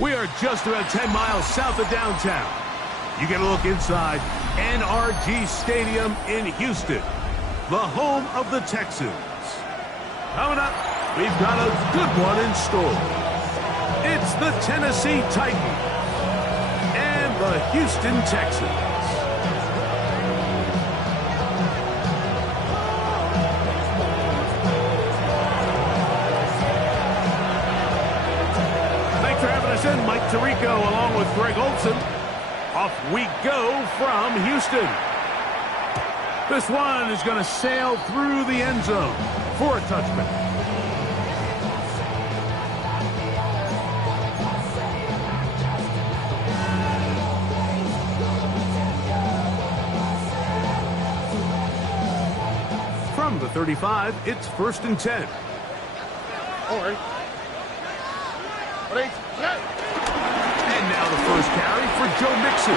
We are just about 10 miles south of downtown. You get a look inside NRG Stadium in Houston, the home of the Texans. Coming up, we've got a good one in store. It's the Tennessee Titans and the Houston Texans. Mike Tirico along with Greg Olson. Off we go from Houston. This one is going to sail through the end zone for a touchback. From the 35, it's 1st and 10. All right. And now the first carry for Joe Mixon.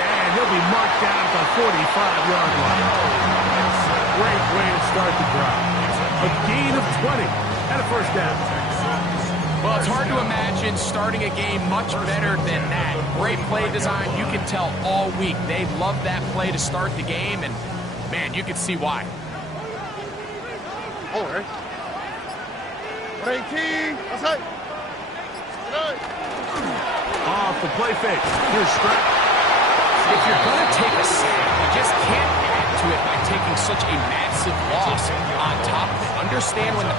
And he'll be marked down at the 45-yard line. Great way to start the drive. A gain of 20 and a first down. Well, it's hard to imagine starting a game much better than that. Great play design. You can tell all week they love that play to start the game, and, man, you can see why. All right. 18, outside. Off the play fake. Here's Stroud. If you're going to take a sack, you just can't add to it by taking such a massive loss on top of it. Understand when the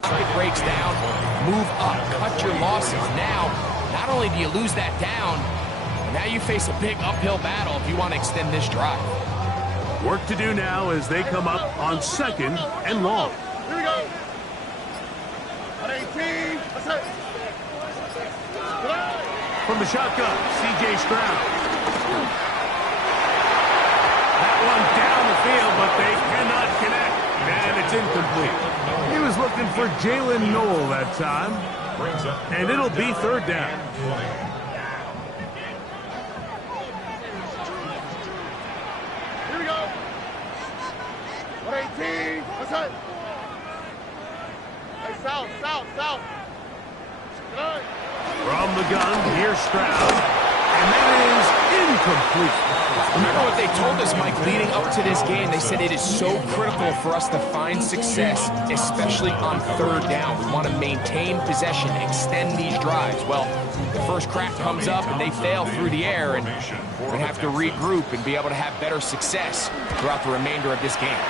play breaks down, move up, cut your losses. Now, not only do you lose that down, but now you face a big uphill battle if you want to extend this drive. Work to do now as they come up on 2nd and long. Here we go. 18, outside. From the shotgun, C.J. Stroud. That one down the field, but they cannot connect. And it's incomplete. He was looking for Jalen Noel that time. And it'll be 3rd down. Here we go. 118. What's up? Hey, south. From the gun, here's Stroud. And that is incomplete. Remember what they told us, Mike, leading up to this game. They said it is so critical for us to find success, especially on 3rd down. We want to maintain possession, extend these drives. Well, the first crack comes up and they fail through the air, and we have to regroup and be able to have better success throughout the remainder of this game.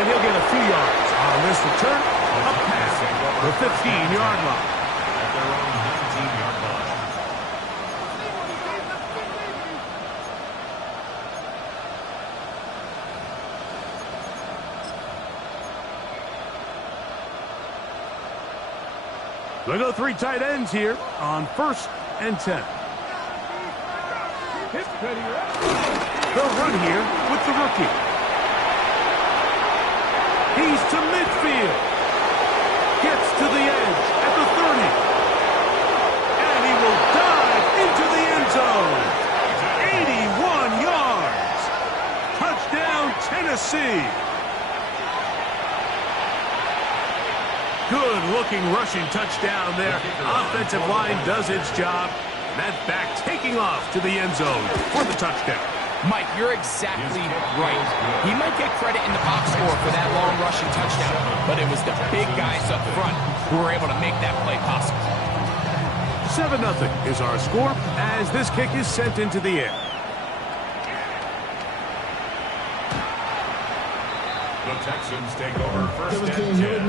And he'll get a few yards on this return. Up past the 15-yard line. At their own 19-yard line. They go 3 tight ends here on 1st and 10. They'll run here with the rookie. He's to midfield. Gets to the edge at the 30. And he will dive into the end zone. 81 yards. Touchdown, Tennessee. Good-looking rushing touchdown there. Offensive line does its job. That back taking off to the end zone for the touchdown. Mike, you're exactly right. He might get credit in the box score for that long rushing touchdown, but it was the big guys up front who were able to make that play possible. 7-0 is our score as this kick is sent into the air. The Texans take over 1st and 10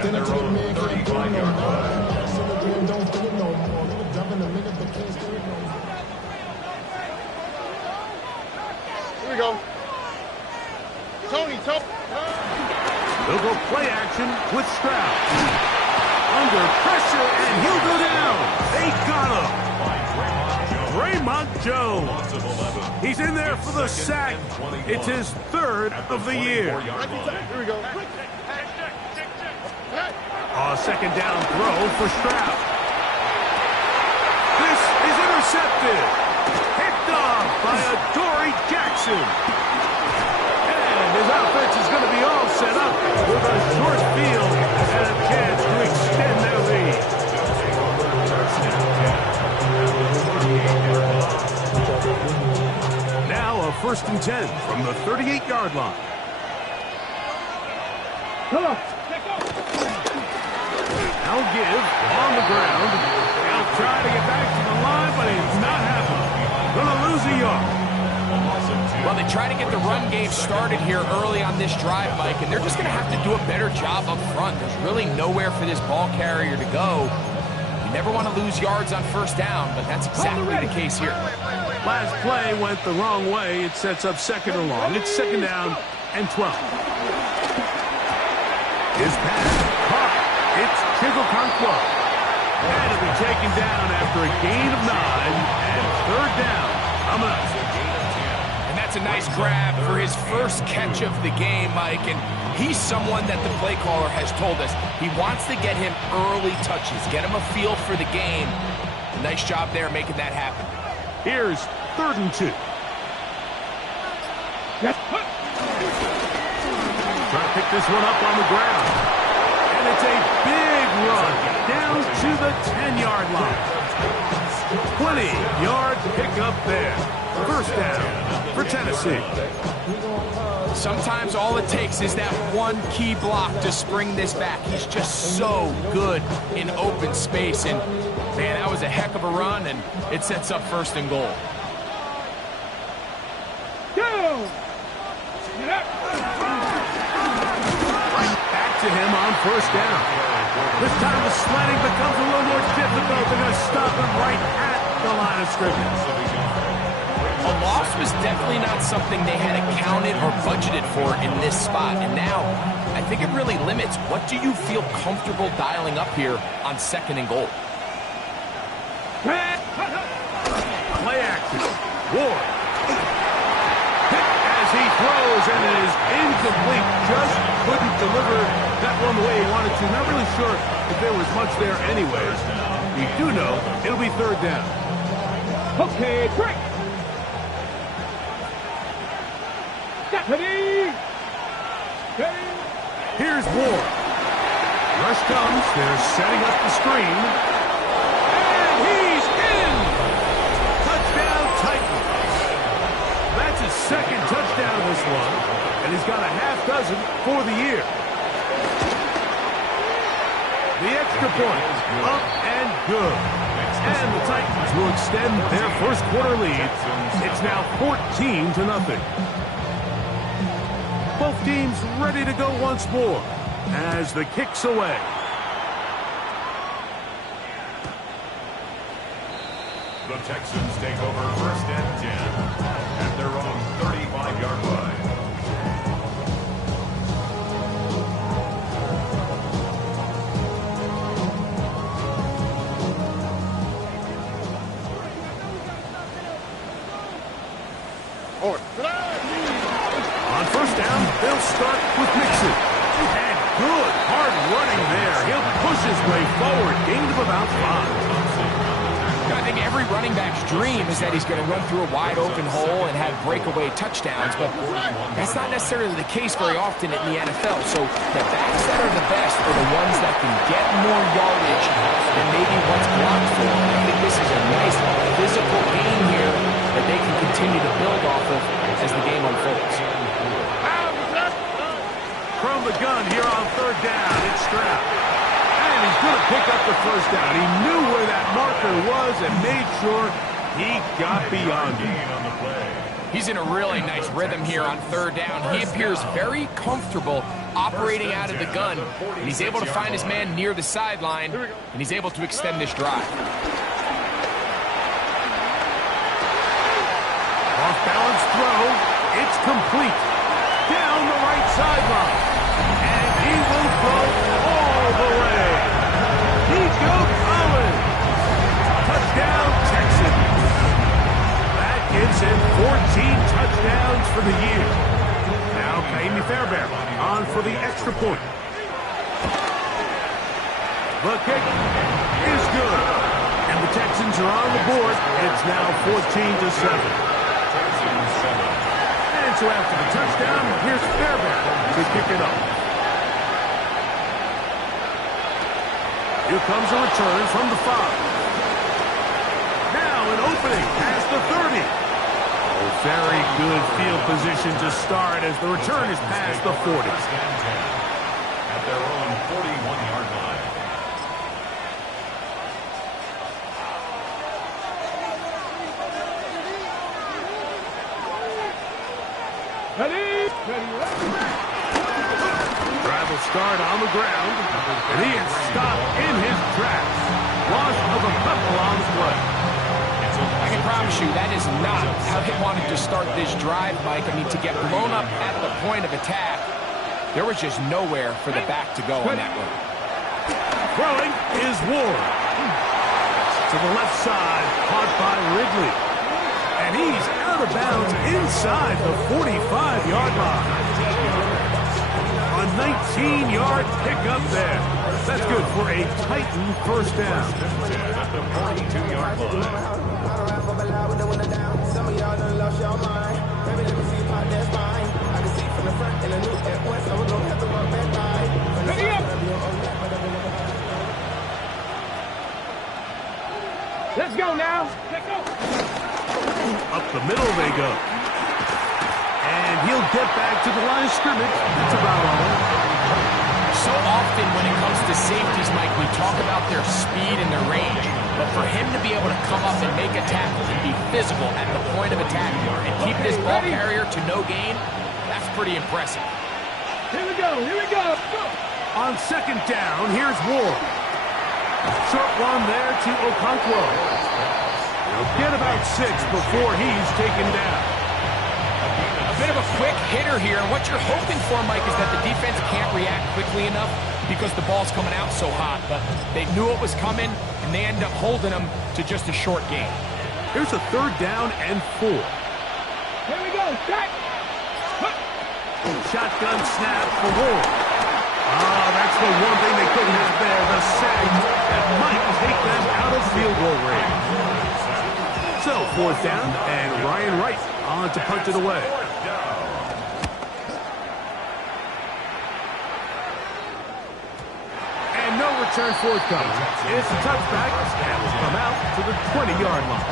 at their own 35-yard line. Here we go. Tony. They'll go play action with Stroud. under pressure, and he'll go down. They got him. Raymond Jones. He's in there for the sack. It's his third of the year. Here we go. A second down throw for Stroud. This is intercepted. Picked off by Adoree Jackson. And his offense is going to be all set up with a short field and a chance to extend their lead. Now a 1st and 10 from the 38-yard line. Come on. Now give on the ground. He'll try to get back to the line, but it's not happening. Gonna lose a yard. Well, they try to get the run game started here early on this drive, Mike, and they're just going to have to do a better job up front. There's really nowhere for this ball carrier to go. You never want to lose yards on 1st down, but that's exactly the case here. Last play went the wrong way. It sets up 2nd and long. It's 2nd down and 12. His pass caught. It's Chigokonkwo. And it'll be taken down after a gain of 9 and 3rd down. Coming up. And that's a nice grab for his first catch of the game, Mike. And he's someone that the play caller has told us he wants to get him early touches, get him a feel for the game. Nice job there making that happen. Here's 3rd and 2. Trying to pick this one up on the ground. And it's a big run down to the 10-yard line. 20-yard pickup there. 1st down for Tennessee. Sometimes all it takes is that one key block to spring this back. He's just so good in open space. And, man, that was a heck of a run, and it sets up 1st and goal. Back to him on 1st down. This time the sledding becomes a little more difficult. They're going to stop him right at the line of scrimmage. A loss was definitely not something they had accounted or budgeted for in this spot. And now, I think it really limits what do you feel comfortable dialing up here on 2nd and goal. Play action. Ward. Hit as he throws, and it is incomplete. Just couldn't deliver that one the way he wanted to. Not really sure if there was much there anyways. We do know it'll be 3rd down. Okay, break. Here's Ward. Rush comes. They're setting up the screen. And he's in! Touchdown Titans. That's his 2nd touchdown of this one. And he's got a half dozen for the year. The extra point. Up and good. And the Titans will extend their 1st quarter lead. It's now 14-0. Both teams ready to go once more as the kick's away. The Texans take over 1st and 10 at their own 35-yard line. On 1st down, they'll start with Mixon. And good, hard running there. He'll push his way forward. Gain of about 5. I think every running back's dream is that he's going to run through a wide open hole and have breakaway touchdowns, but that's not necessarily the case very often in the NFL. So the backs that are the best are the ones that can get more yardage than maybe what's blocked for. I think this is a nice physical game here that they can continue to build off of as the game unfolds. From the gun here on 3rd down, it's Stroud. And he's going to pick up the 1st down. He knew where that marker was and made sure he got beyond it. He's in a really nice rhythm here on 3rd down. He appears very comfortable operating out of the gun, and he's able to find his man near the sideline, and he's able to extend this drive. Off-balance throw. It's complete. Down the right sideline. And he will go all the way. touchdowns for the year. Now Kaimi Fairbairn on for the extra point. The kick is good. And the Texans are on the board. It's now 14-7. And so after the touchdown, here's Fairbairn to kick it up. Here comes a return from the 5. Now an opening past the 30. Oh, very good field position to start as the return is past the 40. At their own 41-yard line. Drive will start on the ground, and he is stopped in his tracks. Loss of a couple on the play. I can promise you that is not how they wanted to start this drive, Mike. I mean, to get blown up at the point of attack, there was just nowhere for the back to go on that one. Throwing is Ward. To the left side, caught by Ridley. And he's out of bounds inside the 45-yard line. A 19-yard pickup there. That's good for a Titan first down. At the 42-yard line. Let's go now. Let's go. Up the middle they go. And he'll get back to the line of scrimmage. That's about all. So often when it comes to safeties, Mike, we talk about their speed and their range. But for him to be able to come up and make a tackle and be physical at the point of attack and keep this ball carrier to no gain, that's pretty impressive. Here we go. Here we go. On second down, here's Ward. Short one there to Okonkwo. He'll get about 6 before he's taken down. A bit of a quick hitter here. What you're hoping for, Mike, is that the defense can't react quickly enough because the ball's coming out so hot. But they knew it was coming, and they end up holding them to just a short gain. Here's a 3rd down and 4. Here we go. Back. Shotgun snap for Ward. Oh, that's the one thing they couldn't have there, the sack that might take them out of field goal range. So, 4th down, and Ryan Wright on to punt it away. And no return forthcoming. It's a touchback, and will come out to the 20-yard line.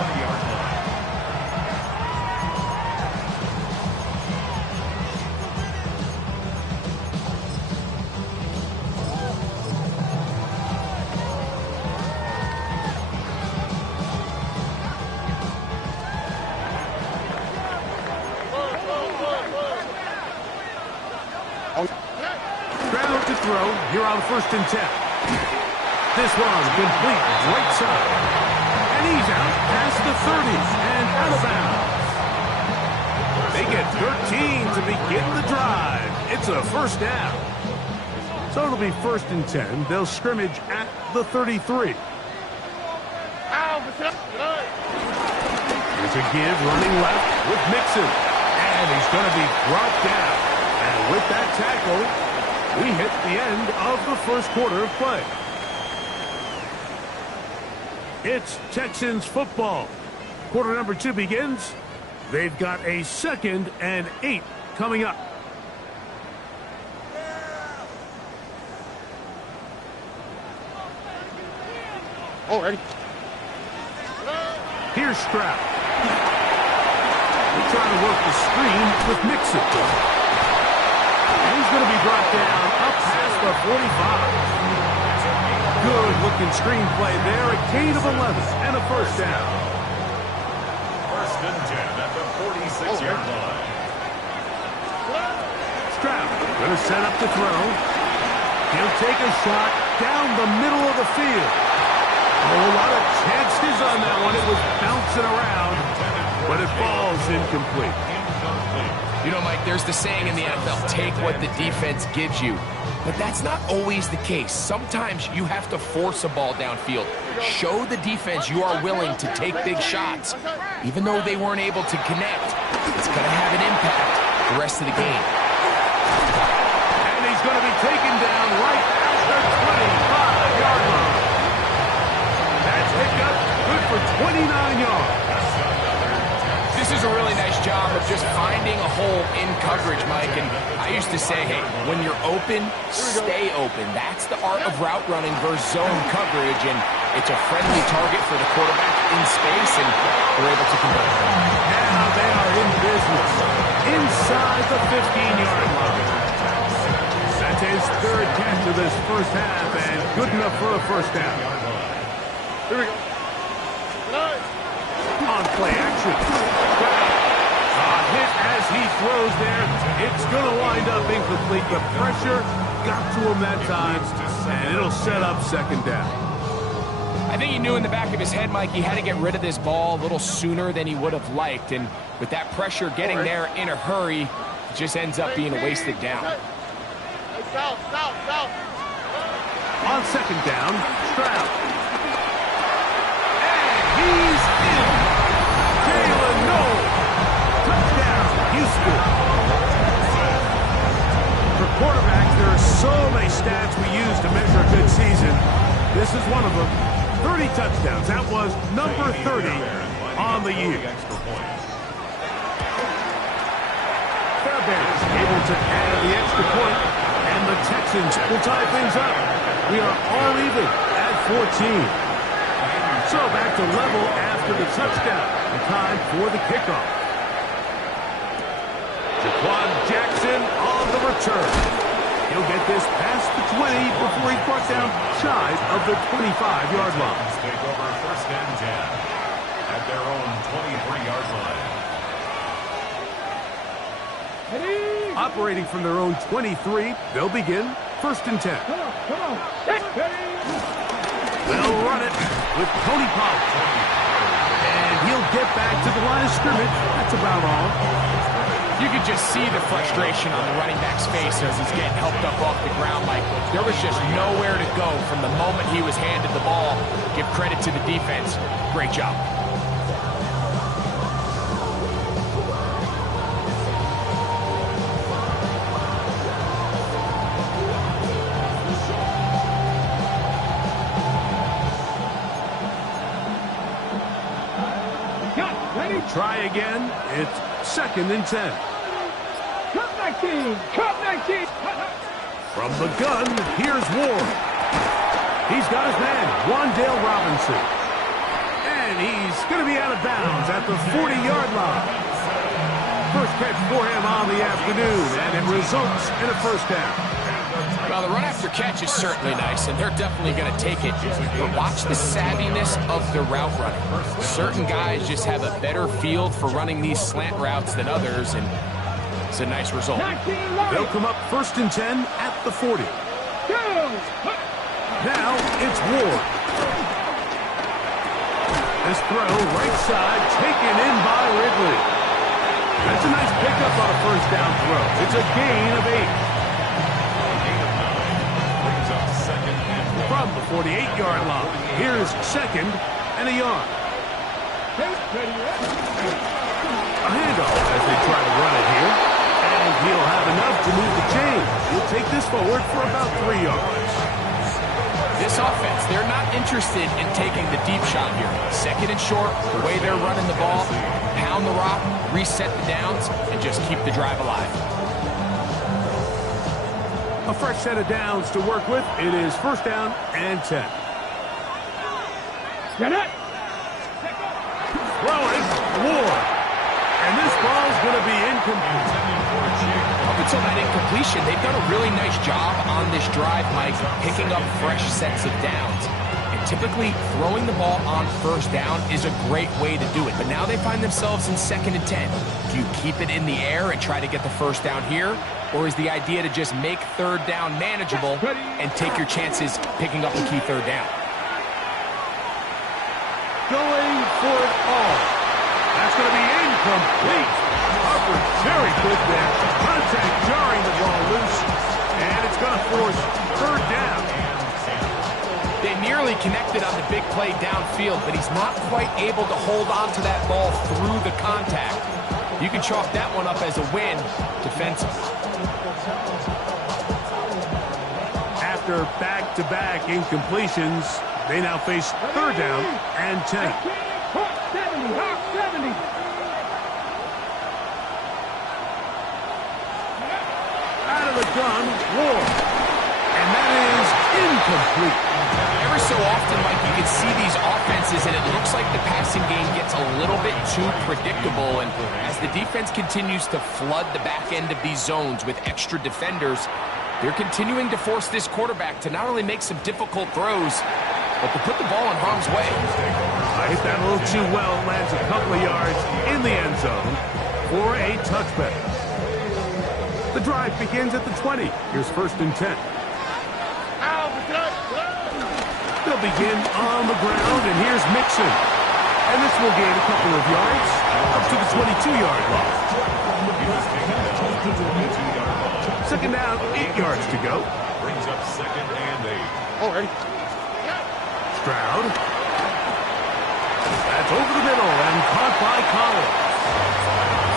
To throw here on 1st and 10. This one complete right side. And he's out past the 30 and out of bounds. They get 13 to begin the drive. It's a 1st down. So it'll be 1st and 10. They'll scrimmage at the 33. Here's a give running left with Mixon. And he's going to be brought down. And with that tackle, we hit the end of the 1st quarter of play. It's Texans football. Quarter number 2 begins. They've got a 2nd and 8 coming up. Already. Here's Stroud. They're trying to work the screen with Mixon. He's going to be brought down up past the 45. Good-looking screenplay there. A gain of 11 and a 1st down. 1st and 10 at the 46-yard line. Stroud going to set up to throw. He'll take a shot down the middle of the field. Oh, a lot of chances on that one. It was bouncing around, but it falls incomplete. You know, Mike, there's the saying in the NFL, take what the defense gives you. But that's not always the case. Sometimes you have to force a ball downfield. Show the defense you are willing to take big shots. Even though they weren't able to connect, It's going to have an impact the rest of the game. And he's going to be taken down right at the 25-yard line. That's picked up, good for 29 yards. This is a really nice job of just finding a hole in coverage, Mike. And I used to say, hey, when you're open, stay open. That's the art of route running versus zone coverage. And it's a friendly target for the quarterback in space, and we're able to convert. Now they are in business inside the 15-yard line. That's his third catch of this first half, and good enough for a first down. Here we go. On play action. A hit as he throws there. It's going to wind up incomplete. The pressure got to him that time, and it'll set up second down. I think he knew in the back of his head, Mike, he had to get rid of this ball a little sooner than he would have liked. And with that pressure getting there in a hurry, it just ends up being a wasted down. On second down, Stroud. And he's in. Jalen Noel. Touchdown, Houston. For quarterbacks, there are so many stats we use to measure a good season. This is one of them. 30 touchdowns. That was number 30 on the year. Fairbanks able to add the extra point, and the Texans will tie things up. We are all even at 14. So back to level after the touchdown. And time for the kickoff. Jaquan Jackson on the return. He'll get this past the 20 before he's brought down shy of the 25-yard line. Take over first and 10 at their own 23-yard line. Operating from their own 23, they'll begin first and 10. Come on. They'll run it with Tony Pollard. And he'll get back to the line of scrimmage. That's about all. You could just see the frustration on the running back's face as he's getting helped up off the ground. Like, there was just nowhere to go from the moment he was handed the ball. Give credit to the defense. Great job. Try again. It's second and 10. Cut 19. From the gun, here's Ward. He's got his man, Wan'Dale Robinson. And he's going to be out of bounds at the 40-yard line. First catch for him on the afternoon, and it results in a first down. Well, the run after catch is certainly nice, and they're definitely going to take it. But watch the savviness of the route running. Certain guys just have a better feel for running these slant routes than others, and it's a nice result. They'll come up first and 10 at the 40. Now it's Ward. This throw right side taken in by Ridley. That's a nice pickup on a first down throw. It's a gain of 8. From the 48-yard line, here's second and a yard. A handoff as they try to run it here. And he'll have enough to move the chain. He'll take this forward for about 3 yards. This offense, they're not interested in taking the deep shot here. Second and short, the way they're running the ball, pound the rock, reset the downs, and just keep the drive alive. A fresh set of downs to work with. It is first down and 10. Get it. Throwing, Ward. And this ball's going to be incomplete. Up until that incompletion, they've done a really nice job on this drive, Mike, picking up fresh sets of downs. And typically, throwing the ball on first down is a great way to do it. But now they find themselves in second and 10. Do you keep it in the air and try to get the first down here? Or is the idea to just make third down manageable and take your chances picking up the key third down? Going for it all. That's going to be incomplete. Harper very good there. Contact jarring the ball loose. And it's going to force third down. They nearly connected on the big play downfield, but he's not quite able to hold on to that ball through the contact. You can chalk that one up as a win defensively. After back-to-back incompletions, they now face third down and 10. Hawk 70, Hawk 70. Out of the gun, Ward. And that is incomplete. Every so often, Mike, you can see these offenses, and it looks like the passing game gets a little bit too predictable. And as the defense continues to flood the back end of these zones with extra defenders, they're continuing to force this quarterback to not only make some difficult throws, but to put the ball in harm's way. I hit that a little too well. Lands a couple of yards in the end zone for a touchback. The drive begins at the 20. Here's 1st and 10. They'll begin on the ground, and here's Mixon. And this will gain a couple of yards up to the 22-yard line. 2nd down, 8 yards to go. Brings up 2nd and 8. Oh, ready? Stroud. That's over the middle and caught by Collins.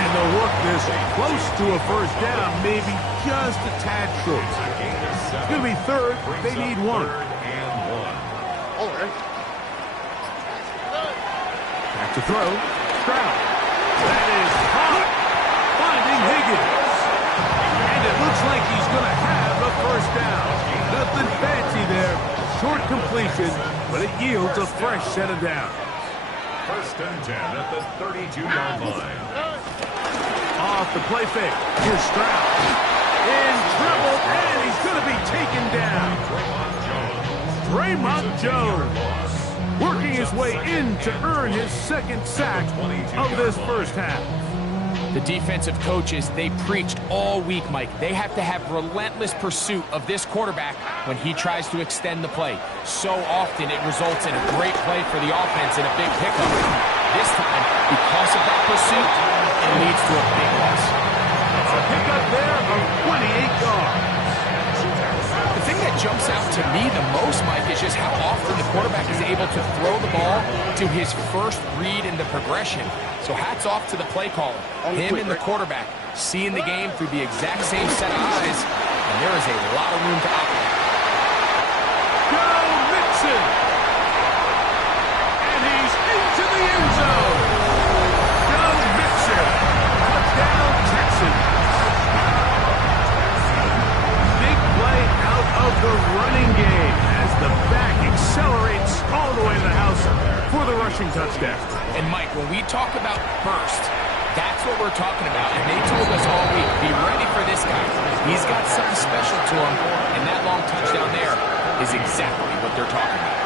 And they'll work this close to a 1st down, maybe just a tad short. It's going to be 3rd. They need 1. Oh, ready? Back to throw. Stroud. That is caught. Finding Higgins. And it looks like he's going to have a 1st down. Nothing fancy there. Short completion, but it yields a fresh set of downs. 1st and 10 at the 32-yard line. Off the play fake. Here's Stroud. In trouble, and he's going to be taken down. Draymond Jones working his way in to earn his 2nd sack of this 1st half. The defensive coaches, they preached all week, Mike. They have to have relentless pursuit of this quarterback when he tries to extend the play. So often it results in a great play for the offense and a big pickup. This time, because of that pursuit, it leads to a big loss. A pickup there of 28 yards. The thing that jumps out to me the most, Mike, is just how often the quarterback is able to throw the ball to his first read in the progression. So hats off to the play caller. Him and the quarterback seeing the game through the exact same set of eyes, and there is a lot of room to operate. Go Mixon! And he's into the end zone! Go Mixon! Touchdown Texans! Big play out of the running game as the back accelerates all the way to the house for the rushing touchdown. And Mike, when we talk about burst, that's what we're talking about. And they told us all week, be ready for this guy. He's got something special to him, and that long touchdown there is exactly what they're talking about.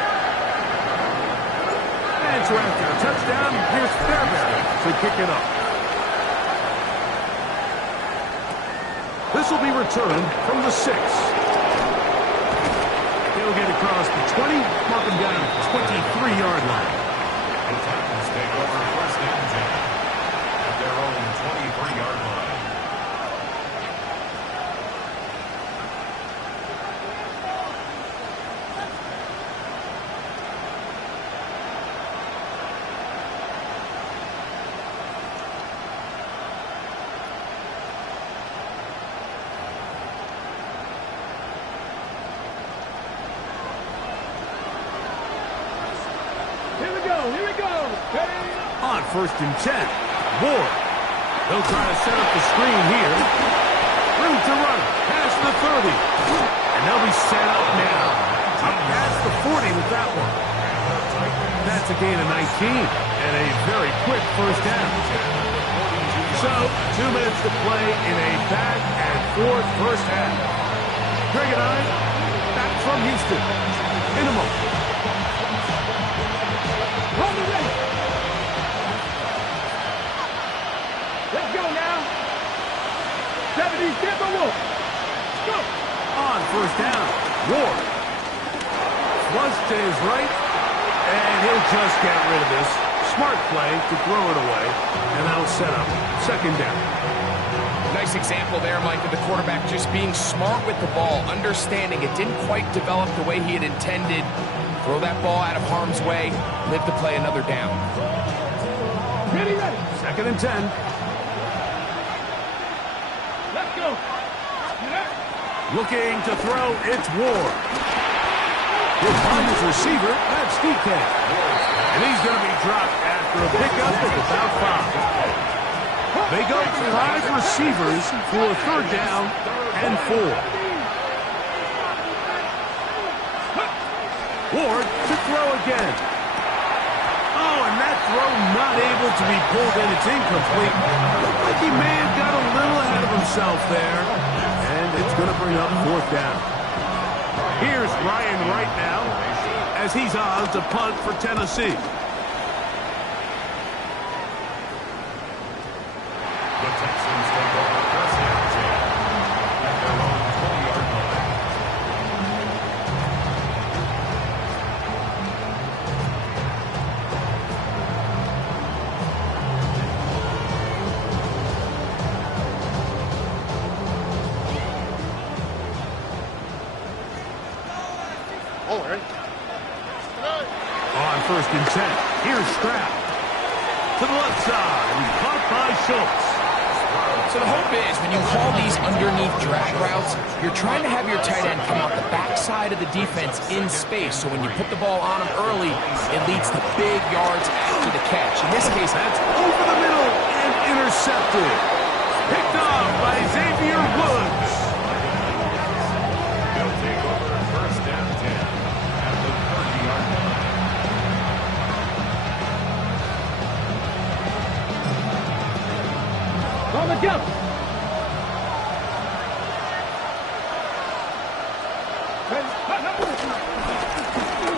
And so after a touchdown, here's Fairbairn to kick it up. This will be returned from the 6. He'll get across the 20, mark him down at the 23-yard line. The Texans take over 1st and 10 at their own 23-yard line. Here we go. On 1st and 10, Ward. They'll try to set up the screen here. Room to run past the 30. And they'll be set up now. Up past the 40 with that one. That's a gain of 19 and a very quick 1st down. So, 2 minutes to play in a back and forth 1st half. Greg and I, back from Houston in a moment. On the way. Let's go now. 70s, get the wolf. Go. On 1st down, Ward. Flush to his right, and he'll just get rid of this. Smart play to throw it away, and that'll set up 2nd down. Nice example there, Mike, of the quarterback just being smart with the ball, understanding it didn't quite develop the way he had intended. Throw that ball out of harm's way, live to play another down. Ready. 2nd and 10. go. Looking to throw, it's Ward. He'll find his receiver, that's DK. And he's going to be dropped after a pickup of about 5. They go 5 receivers for 3rd down and 4. Ward to throw again. Oh, and that throw not able to be pulled in. It's incomplete. Looked like he may have got a little ahead of himself there. And it's going to bring up 4th down. Here's Ryan Wright now as he's on to punt for Tennessee. The Texans take over 1st and 10 at their own 20-yard line. On 1st and 10, here's Stroud. To the left side, and caught by Schultz. So the hope is when you call these underneath drag routes, you're trying to have your tight end come out the backside of the defense in space. So when you put the ball on him early, it leads to big yards after the catch. In this case, That's over the middle and intercepted. Picked off by Xavier Woods. They'll take over 1st and 10 at the 30-yard line. On the jump.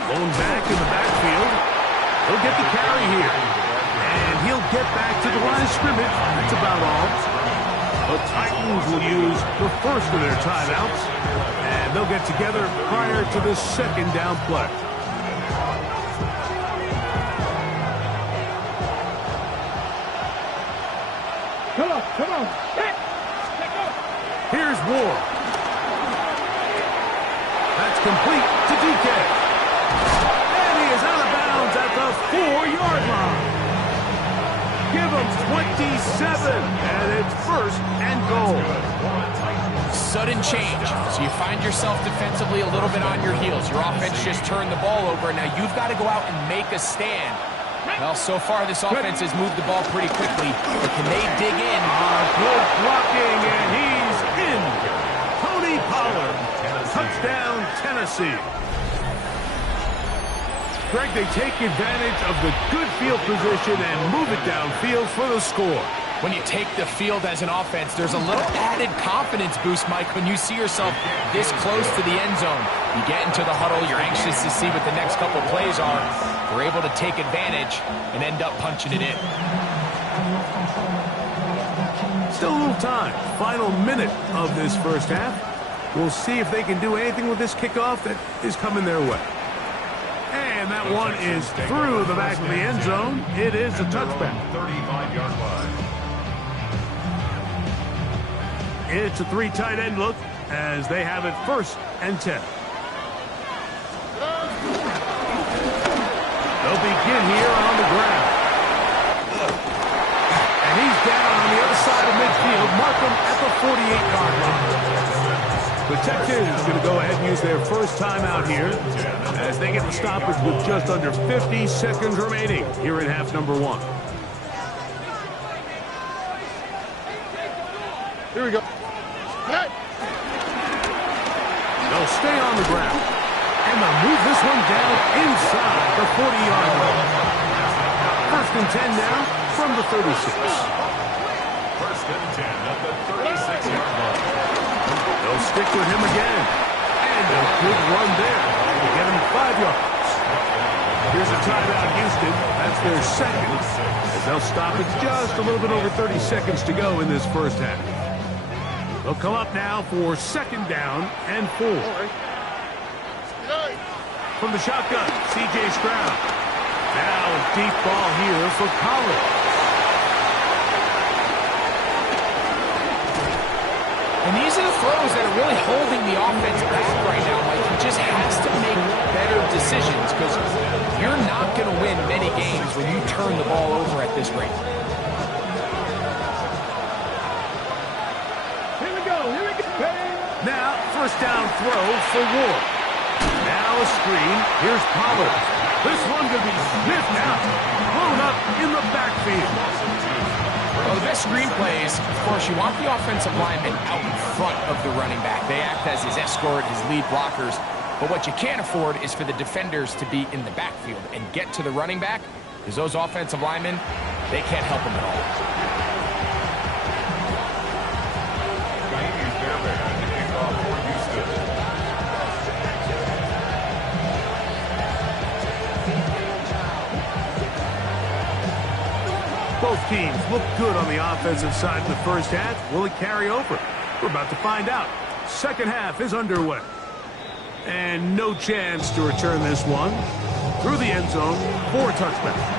Going back in the backfield. He'll get the carry here. And he'll get back to the line of scrimmage. That's about all. The Titans will use the first of their timeouts. And they'll get together prior to the 2nd down play. Come on. Here's Ward. That's complete to DK. And he is out of bounds at the 4-yard line. Give him 27, and it's 1st and goal. sudden change. So you find yourself defensively a little bit on your heels. Your offense just turned the ball over. Now you've got to go out and make a stand. Well, so far this offense has moved the ball pretty quickly. But can they dig in? Good blocking, and he's in. Tony Pollard. Touchdown, Tennessee. Greg, they take advantage of the good field position and move it downfield for the score. When you take the field as an offense, there's a little added confidence boost, Mike, when you see yourself this close to the end zone. You get into the huddle, you're anxious to see what the next couple plays are. We're able to take advantage and end up punching it in. Still a little time. Final minute of this first half. We'll see if they can do anything with this kickoff that is coming their way. And that one is through the back of the end zone. It is a touchback. 35-yard line. It's a three tight end look as they have it 1st and 10. They'll begin here on the ground. And he's down on the other side of midfield. Mark him at the 48-yard line. The Texans going to go ahead and use their first timeout here as they get the stoppage with just under 50 seconds remaining here in half number 1. Here we go. They'll stay on the ground. And they'll move this one down inside the 40-yard line. 1st and 10 now from the 36. 1st and 10 at the 36-yard line. They'll stick with him again. And a good run there to get him 5 yards. Here's a timeout, Houston. That's their second. As they'll stop it just a little bit over 30 seconds to go in this first half. They'll come up now for 2nd down and 4. From the shotgun, C.J. Stroud. Now a deep ball here for Collins. And these are the throws that are really holding the offense back right now. Mike, he just has to make better decisions because you're not going to win many games when you turn the ball over at this rate. Here we go. first down throw for Ward. Now a screen. Here's Pollard. This one going to be sniffed out. Blown up in the backfield. Well, the best screen plays, of course, you want the offensive lineman out in front of the running back. They act as his escort, his lead blockers. But what you can't afford is for the defenders to be in the backfield and get to the running back, because those offensive linemen, they can't help him at all. Both teams look good on the offensive side in the first half. Will it carry over? We're about to find out. Second half is underway. And no chance to return this one. Through the end zone for a touchback.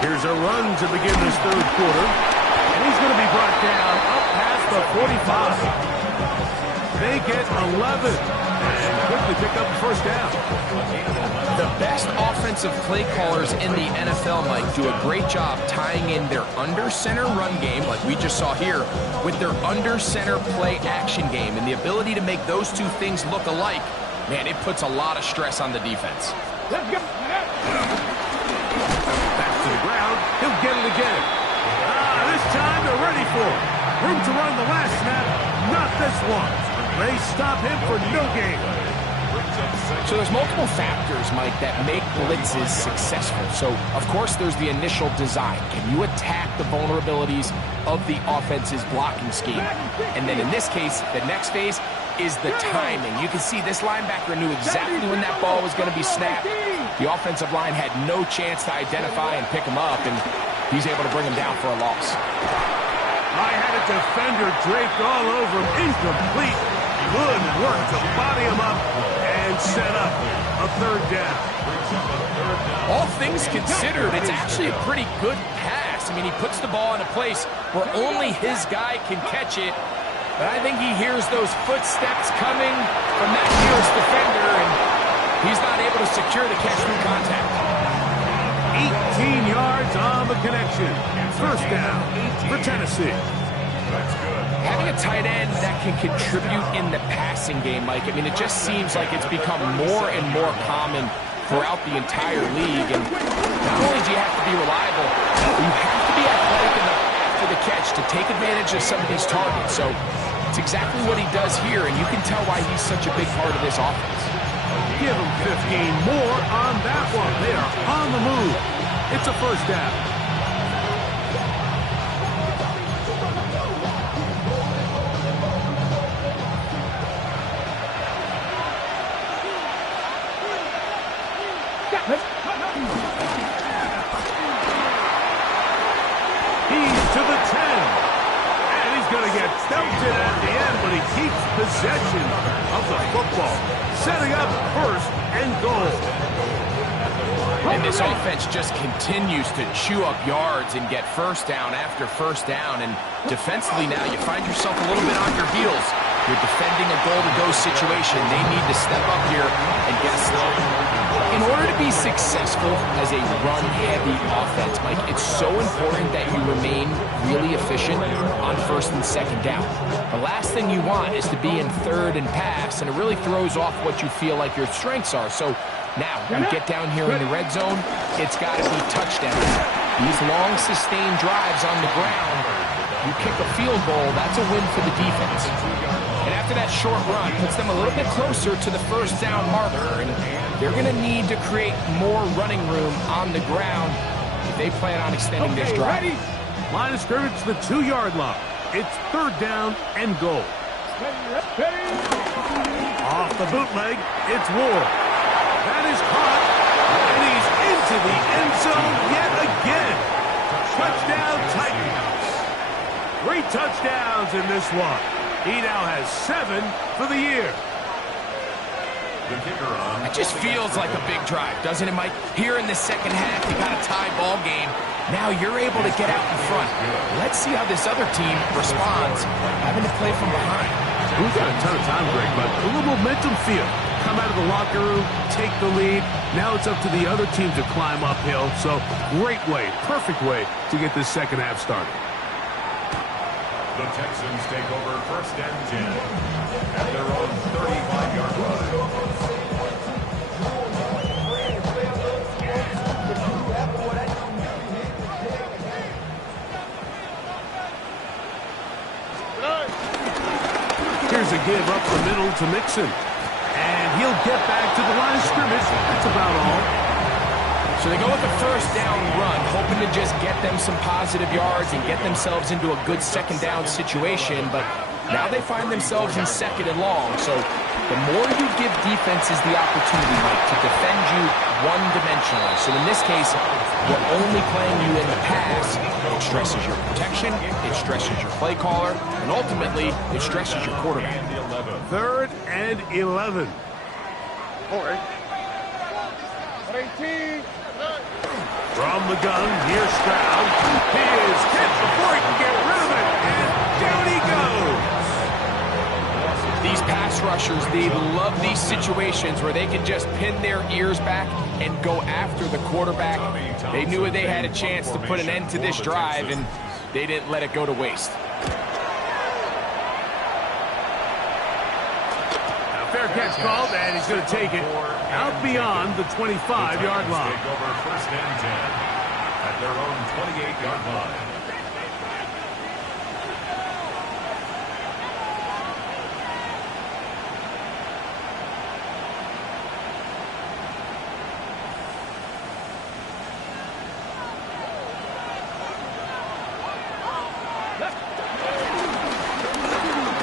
Here's a run to begin this third quarter. And he's going to be brought down up past the 45. They get 11 and quickly pick up the first down. The best offensive play callers in the NFL, Mike, do a great job tying in their under-center run game, like we just saw here, with their under-center play action game. And the ability to make those two things look alike, man, it puts a lot of stress on the defense. Let's go. To the ground, he'll get it again. This time they're ready for it. Room to run the last snap, not this one. They stop him for no gain. So there's multiple factors, Mike, that make blitzes successful. So, of course, there's the initial design. Can you attack the vulnerabilities of the offense's blocking scheme? And then in this case, the next phase is the timing. You can see this linebacker knew exactly when that ball was going to be snapped. The offensive line had no chance to identify and pick him up, and he's able to bring him down for a loss. I had a defender draped all over him. Incomplete. Good work to body him up and set up a third down. All things considered, it's actually a pretty good pass. I mean, he puts the ball in a place where only his guy can catch it. But I think he hears those footsteps coming from that nearest defender, and he's not able to secure the catch through contact. 18 yards on the connection. First down for Tennessee. Having a tight end that can contribute in the passing game, Mike, I mean, it just seems like it's become more and more common throughout the entire league. And not only do you have to be reliable, you have to be athletic enough after the catch to take advantage of some of these targets. So it's exactly what he does here, and you can tell why he's such a big part of this offense. Give him 15 more on that one. They are on the move. It's a first down. He's to the 10. And he's going to get belted at the end, but he keeps possession of the football. Setting up first and goal. And this offense just continues to chew up yards and get first down after first down. And defensively now, you find yourself a little bit on your heels. You're defending a goal-to-go situation. They need to step up here and get a stop. In order to be successful as a run-heavy offense, Mike, it's so important that you remain really efficient on first and second down. The last thing you want is to be in third and pass, and it really throws off what you feel like your strengths are. So now, you get down here in the red zone, it's got to be touchdowns. These long, sustained drives on the ground, you kick a field goal, that's a win for the defense. And after that short run, puts them a little bit closer to the first down marker, and they're going to need to create more running room on the ground if they plan on extending this drive. Ready? Line of scrimmage to the 2-yard line. It's third down and goal. Off the bootleg, it's Ward. That is caught, and he's into the end zone yet again. Touchdown Titans. 3 touchdowns in this one. He now has 7 for the year. The kicker on. It just feels like a big drive, doesn't it, Mike? Here in the second half, you got a tie ball game. Now you're able to get out in front. Let's see how this other team responds, having to play from behind. We've got a ton of time, Greg, but a little momentum feel. Come out of the locker room, take the lead. Now it's up to the other team to climb uphill. So great way, perfect way to get this second half started. The Texans take over first and 10 at their own 35-yard line. Here's a give up the middle to Mixon. And he'll get back to the line of scrimmage. That's about all. So they go with the first down run, hoping to just get them some positive yards and get themselves into a good second down situation. But now they find themselves in second and long. So the more you give defenses the opportunity, Mike, to defend you one-dimensionally. So in this case, we're only playing you in the pass. It stresses your protection, it stresses your play caller, and ultimately, it stresses your quarterback. 3rd and 11. 18. From the gun, here's Stroud. He is hit before he can get rid of it, and down he goes. These pass rushers, they love these situations where they can just pin their ears back and go after the quarterback. They knew they had a chance to put an end to this drive, and they didn't let it go to waste. Fair catch called, and he's going to take it out beyond the 25-yard line. Take over first and 10 at their own 28-yard line.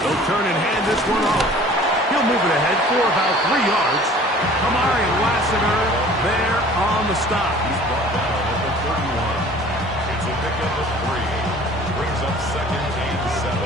They'll turn and hand this one off. He'll move it ahead for about 3 yards. Kamari Lassiter there on the stop. He's brought down at the 31. It's a pickup of 3. Brings up second and 7.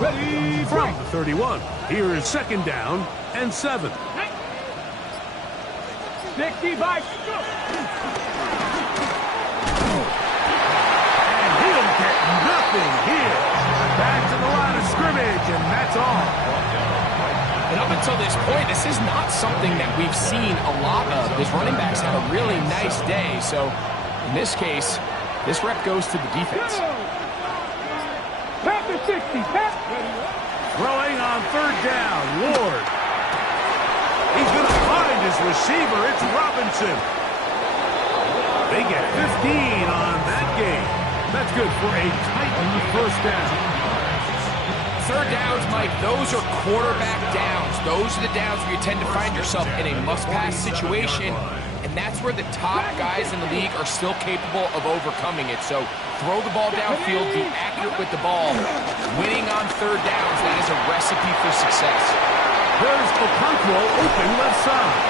Ready from the 31. Here is second down and 7. 65. And he'll get nothing here. Back to the line of scrimmage, and that's all. And up until this point, this is not something that we've seen a lot of. His running backs had a really nice day. So in this case, this rep goes to the defense. Pass to 60. Pass. Throwing on third down, Ward. He's going to find his receiver. It's Robinson. They get 15 on that game. That's good for a Titan first down. Third downs, Mike, those are quarterback downs. Those are the downs where you tend to find yourself in a must-pass situation, and that's where the top guys in the league are still capable of overcoming it. So throw the ball downfield, be accurate with the ball. Winning on third downs, that is a recipe for success. There's Okonkwo open left side.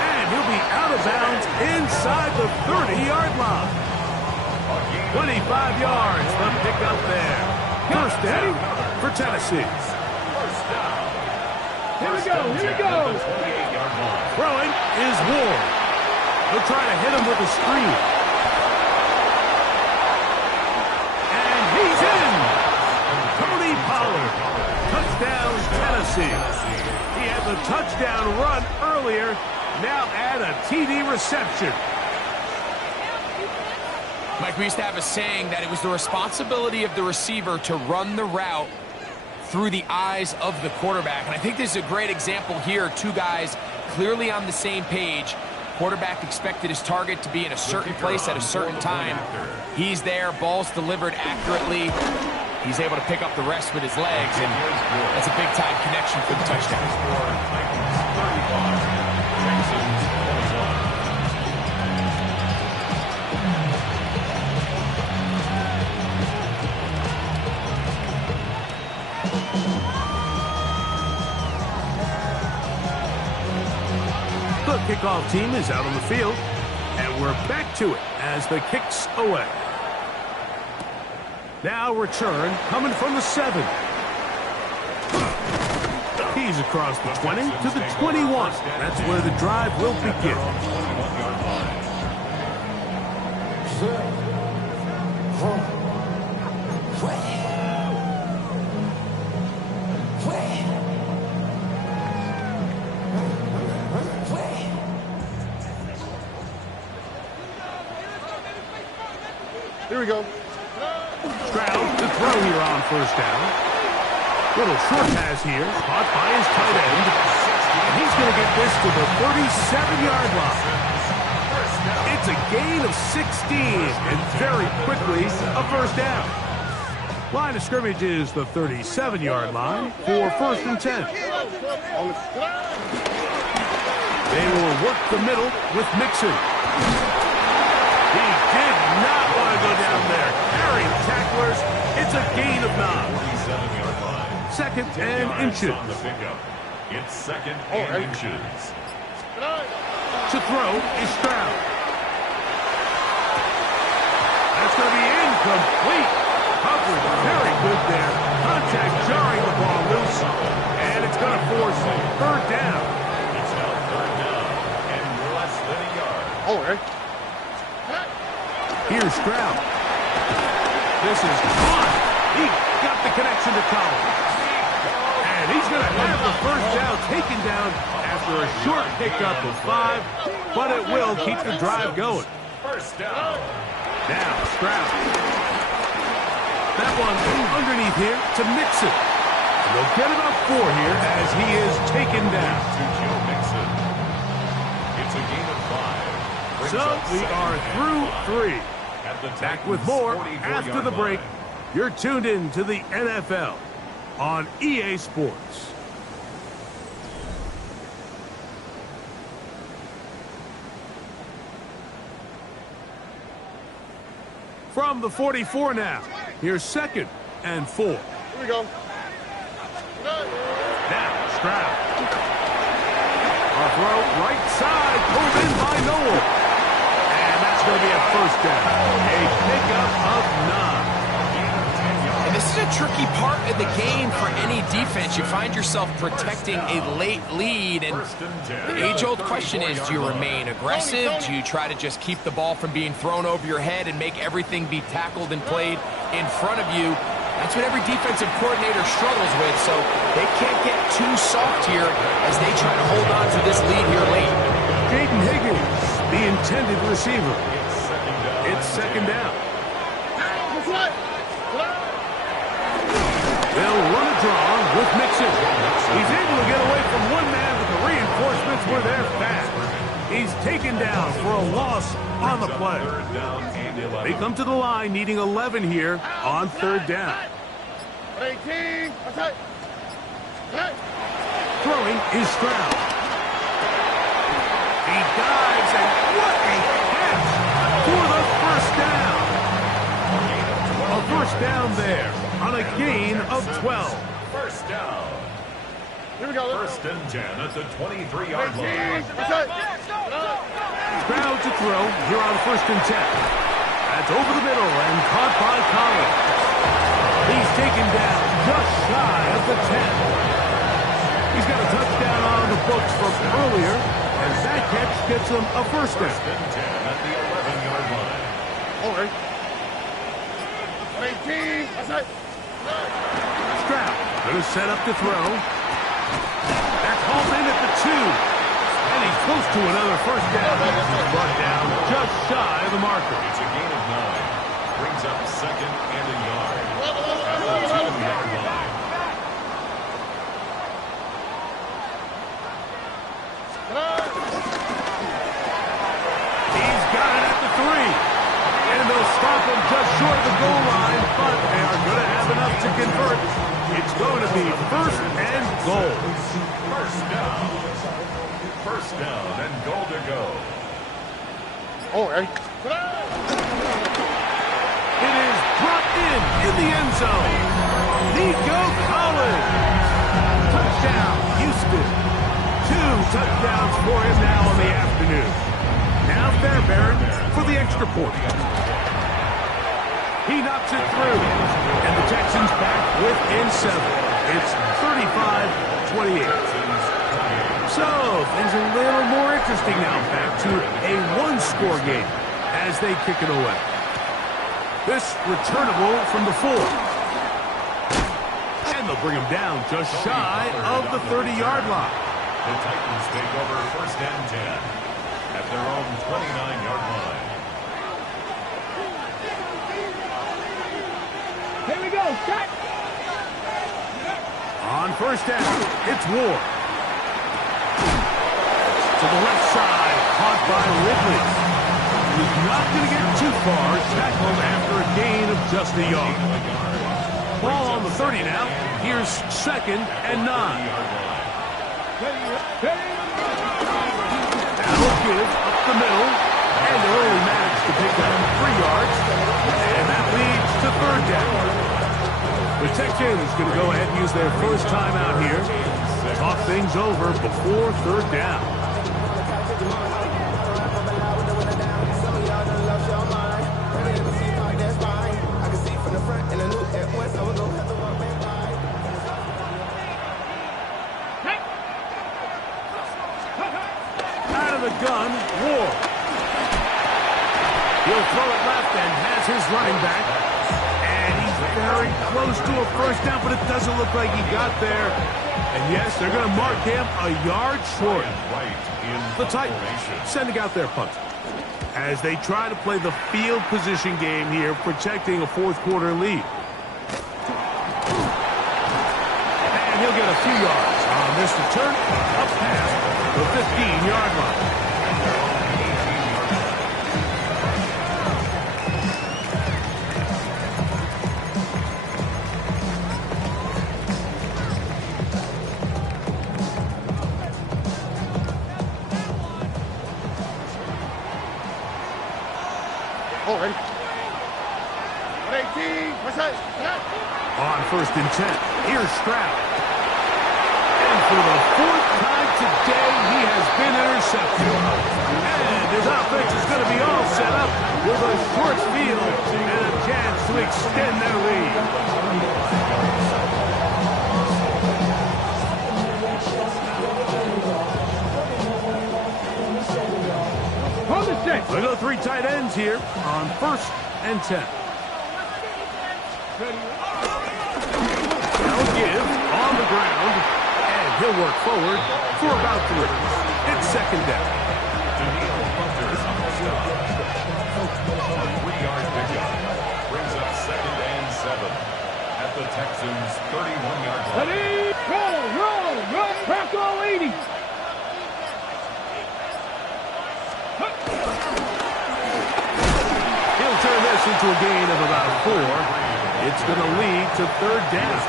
And he'll be out of bounds inside the 30-yard line. 25 yards, the pickup there. First down for Tennessee. Here we go. Here we go. Throwing is Ward. They'll try to hit him with a screen. He's in! Tony Pollard. Touchdown, Tennessee. He had the touchdown run earlier. Now add a TD reception. Mike, we used to have a saying that it was the responsibility of the receiver to run the route through the eyes of the quarterback. And I think this is a great example here. Two guys clearly on the same page. Quarterback expected his target to be in a certain place at a certain time. He's there, ball's delivered accurately. He's able to pick up the rest with his legs, and that's a big-time connection for the touchdown. The kickoff team is out on the field, and we're back to it as the kick's away. Now return coming from the 7. He's across the 20 to the 21. That's where the drive will begin. Here we go. Stroud to throw here on first down. Little short pass here, caught by his tight end. And he's going to get this to the 37-yard line. It's a gain of 16, and very quickly a first down. Line of scrimmage is the 37-yard line for 1st and 10. They will work the middle with Mixon. He did not want to go down there. Carrying tacklers. It's a gain of 9. 2nd and inches. It's 2nd and inches. To throw is Stroud. That's going to be incomplete. Coverage very good there. Contact jarring the ball loose. And it's going to force 3rd down. It's now 3rd down and less than a yard. All right. Here's Stroud. This is caught. He got the connection to Collins. And he's going to have the first down taken down after a short pickup of 5, but it will keep the drive going. First down. Now Stroud. That one underneath here to Mixon. And they'll get about 4 here as he is taken down. To Joe Mixon. It's a gain of 5. So we are through 3. Back with more after the break. You're tuned in to the NFL on EA Sports. From the 44 now. Here's 2nd and 4. Here we go. Now Stroud. A throw right side. Pulled in by Noel. And that's going to be a first down. A pickup of 9. And this is a tricky part of the game for any defense. You find yourself protecting a late lead, and the age-old question is, do you remain aggressive? Do you try to just keep the ball from being thrown over your head and make everything be tackled and played in front of you? That's what every defensive coordinator struggles with, so they can't get too soft here as they try to hold on to this lead here late. Jaden Higgins, the intended receiver. It's 2nd down. They'll run a draw with Mixon. He's able to get away from one man, but the reinforcements were there fast. He's taken down for a loss on the play. They come to the line needing 11 here on 3rd down. 18. Throwing is Stroud. He dives, and what a catch for the first down. A first down there on a gain of 12. First down. Here we go. 1st and 10 at the 23-yard line. Stroud to throw here on 1st and 10. That's over the middle and caught by Collins. He's taken down just shy of the 10. He's got a touchdown on the books from earlier, and that catch gets him a first down. 1st and 10 at the 11-yard line. All right. 18. That's it. Stroud going to set up to throw. That's hauled in at the 2. And he's close to another first down. He's brought down just shy of the marker. It's a gain of 9. Brings up second and a yard. At the 2-yard line. He's got it at the 3. And they'll stop him just short of the goal line, but they are going to have enough to convert. It's going to be first and goal. First down. First down and goal to go. Oh, hey. It is brought in the end zone. Nico Collins. Touchdown, Houston. 2 touchdowns for him now in the afternoon. Now Fairbairn for the extra point. He knocks it through. And the Texans back within 7. It's 35-28. So, things a little more interesting now. Back to a 1-score game as they kick it away. This returnable from the 4. And they'll bring him down just shy of the 30-yard line. The Titans take over first and 10 at their own 29-yard line. Here we go, shot. On first down, it's Ward. To the left side, caught by Ridley. He's not going to get too far, tackled after a gain of just a yard. Ball on the 30 now. Here's second and 9. That'll give up the middle, and they'll only manage to pick up 3 yards, and that leads to third down. The Texans going to go ahead and use their first time out here. Talk things over before third down. Out of the gun, Ward. He'll throw it left and has his running back. And he's very close to a first down, but it doesn't look like he got there. And yes, they're going to mark him a yard short. The Titans sending out their punt as they try to play the field position game here, protecting a fourth-quarter lead. And he'll get a few yards on this return up past the 15-yard line. Oh, ready. 18. What's that? On first and 10, here's Stroud. And for the 4th time today, he has been intercepted. And his offense is going to be all set up with a short field and a chance to extend their lead. Hold the stick. They go 3 tight ends here on first and 10. They'll give on the ground, and he'll work forward for about 3. It's second down. 3-yard pickup brings up second and 7 at the Texans' 31-yard line. Ready, roll, crack all 80. He'll turn this into a gain of about 4. It's going to lead to third down.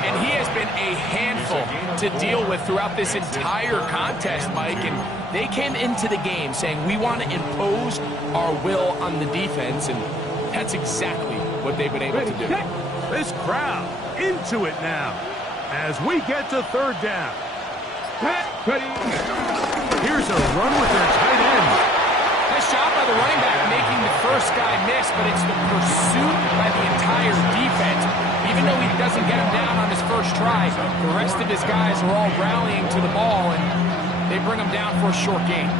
And he has been a handful to deal with throughout this entire contest, Mike. And they came into the game saying, we want to impose our will on the defense. And that's exactly what they've been able to do. This crowd into it now as we get to third down. Ready. Here's a run with their tight end. Nice job by the running back making the first guy miss, but it's the pursuit by the entire defense. Even though he doesn't get him down on his first try, the rest of his guys are all rallying to the ball, and they bring him down for a short gain.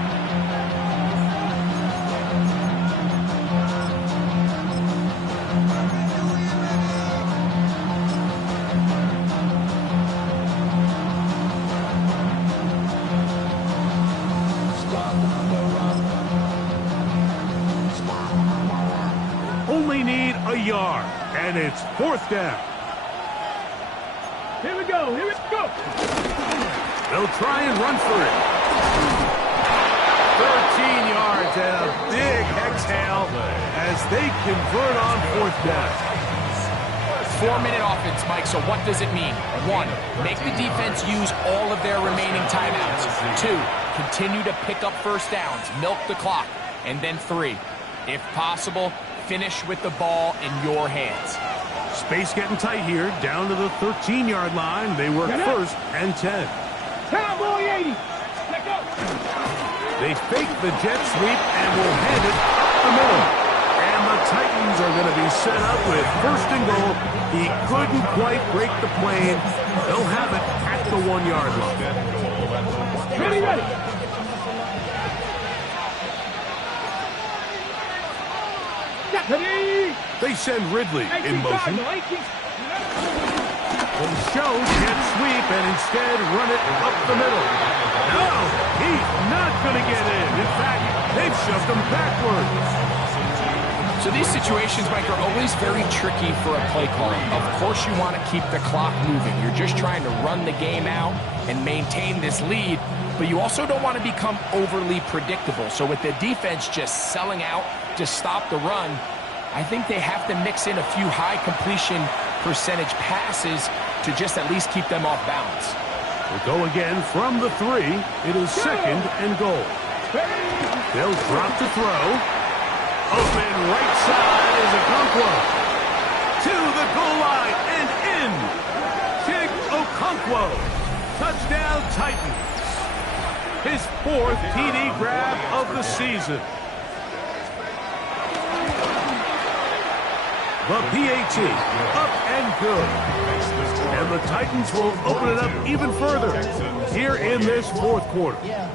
only need a yard, and it's 4th down. Here we go. Here we go. They'll try and run for it. 13 yards and a big exhale as they convert on 4th down. 4-minute offense, Mike, so what does it mean? 1, make the defense use all of their remaining timeouts. 2, continue to pick up first downs, milk the clock. And then 3, if possible, finish with the ball in your hands. Space getting tight here, down to the 13-yard line. They work 1st and 10. Cowboy 80. Let go. They fake the jet sweep and will hand it up the middle. And the Titans are going to be set up with 1st and goal. He couldn't quite break the plane. They'll have it at the 1-yard line. Ready, ready. Ready. They send Ridley in motion. Will show jet sweep and instead run it up the middle. No, he's not going to get in. In fact, they've shoved him backwards. So these situations, Mike, are always very tricky for a play caller. Of course you want to keep the clock moving. You're just trying to run the game out and maintain this lead, but you also don't want to become overly predictable. So with the defense just selling out to stop the run, I think they have to mix in a few high completion percentage passes to just at least keep them off balance. We'll go again from the 3. It is 2nd and goal. They'll drop to throw. Open right side is Okonkwo. To the goal line and in. Chig Okonkwo. Touchdown Titans. His 4th TD grab of the season. The PAT up and good. And the Titans will open it up even further here in this 4th quarter. Yeah.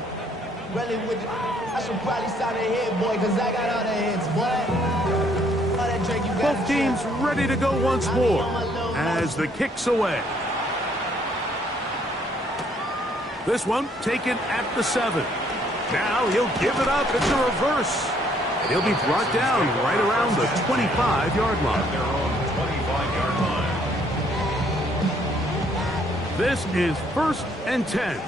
Really with you. I should probably sign a hit, boy, because I got all the hits, boy. All that Drake, you got Both teams ready to go once more as the kick's away. This one taken at the 7. Now he'll give it up. It's a reverse. And he'll be brought down right around the 25-yard line. Their own 25-yard line. This is 1st and 10.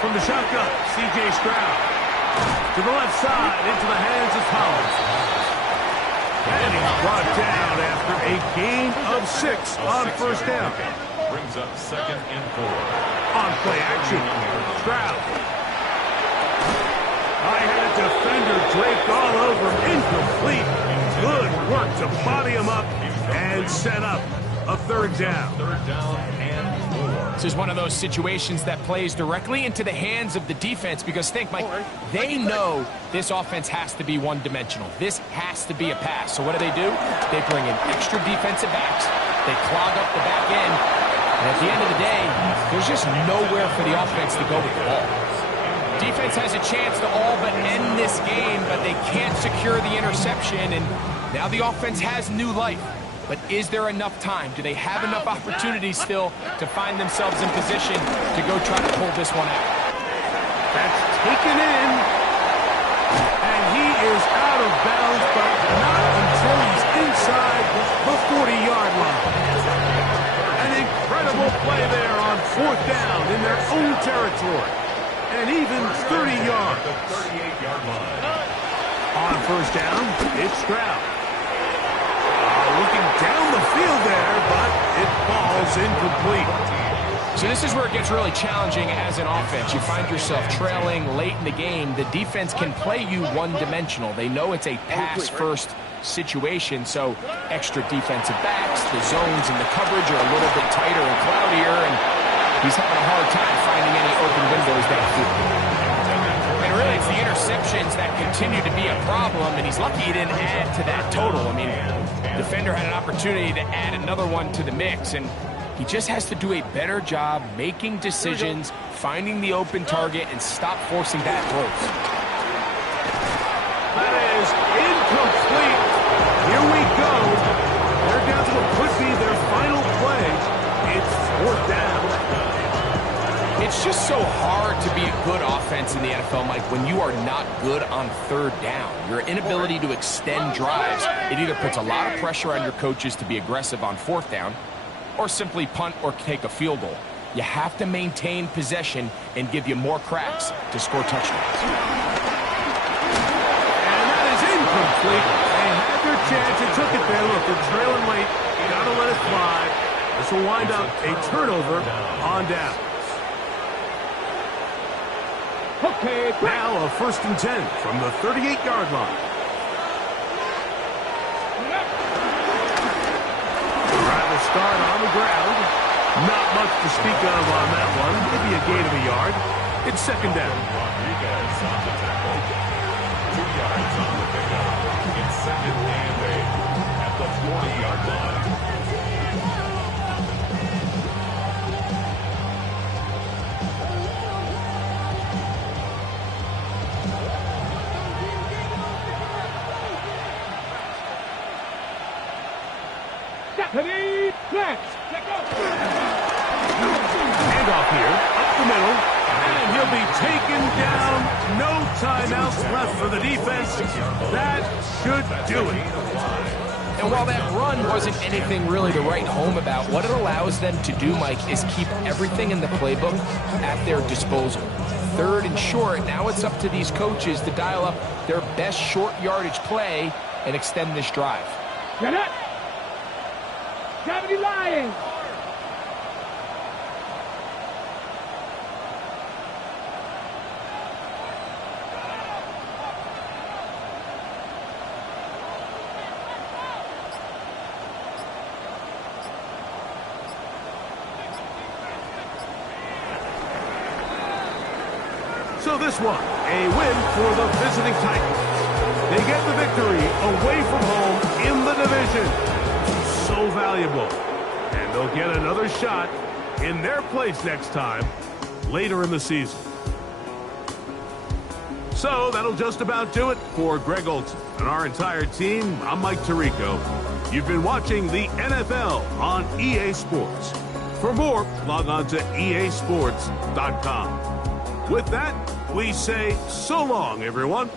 From the shotgun, C.J. Stroud. To the left side, into the hands of Collins. And he's brought down after a gain of 6 on 1st down. Brings up 2nd and 4. On play action, Stroud. I had a defender draped all over, incomplete. Good work to body him up and set up a 3rd down. 3rd down and 4. This is one of those situations that plays directly into the hands of the defense because think, Mike, they know this offense has to be one-dimensional. This has to be a pass. So what do? They bring in extra defensive backs. They clog up the back end. And at the end of the day, there's just nowhere for the offense to go with the ball. Defense has a chance to all but end this game, but they can't secure the interception, and now the offense has new life. But is there enough time? Do they have enough opportunities still to find themselves in position to go try to pull this one out? That's taken in. And he is out of bounds, but not until he's inside the 40-yard line. An incredible play there on 4th down in their own territory. And even 30 yards. The 38-yard line. On 1st down, it's Stroud. Looking down the field there, but it falls incomplete. So this is where it gets really challenging as an offense. You find yourself trailing late in the game. The defense can play you one-dimensional. They know it's a pass-first situation, so extra defensive backs, the zones and the coverage are a little bit tighter and cloudier, and he's having a hard time finding any open windows downfield. And really, it's the interceptions that continue to be a problem, and he's lucky he didn't add to that total. I mean, the defender had an opportunity to add another one to the mix, and he just has to do a better job making decisions, finding the open target, and stop forcing bad throws. That is incomplete. Here we go. They're down to what could be their final play. It's 4th down. It's just so hard to be a good offense in the NFL, Mike, when you are not good on third down. Your inability to extend drives, it either puts a lot of pressure on your coaches to be aggressive on fourth down or simply punt or take a field goal. You have to maintain possession and give you more cracks to score touchdowns. And that is incomplete. They had their chance and took it there. Look, they're trailing late. Gotta let it fly. This will wind up a turnover on down. Okay, Now a 1st and 10 from the 38-yard line. Try to start on the ground. Not much to speak of on that one. Maybe a gain of a yard. It's 2nd down. Rodriguez on the tackle. 2 yards on the pickup. It's 2nd and 8 at the 40-yard line. Stephanie, flash. Let go. Handoff here, up the middle, and he'll be taken down. No timeouts left for the defense. That should do it. And while that run wasn't anything really to write home about, what it allows them to do, Mike, is keep everything in the playbook at their disposal. 3rd and short, now it's up to these coaches to dial up their best short yardage play and extend this drive. Get it. Gravity Lions. So this one, a win for the visiting Titans. They get the victory away from home in the division. So valuable. And they'll get another shot in their place next time, later in the season. So that'll just about do it for Greg Olson and our entire team. I'm Mike Tirico. You've been watching the NFL on EA Sports. For more, log on to easports.com. With that, we say so long, everyone.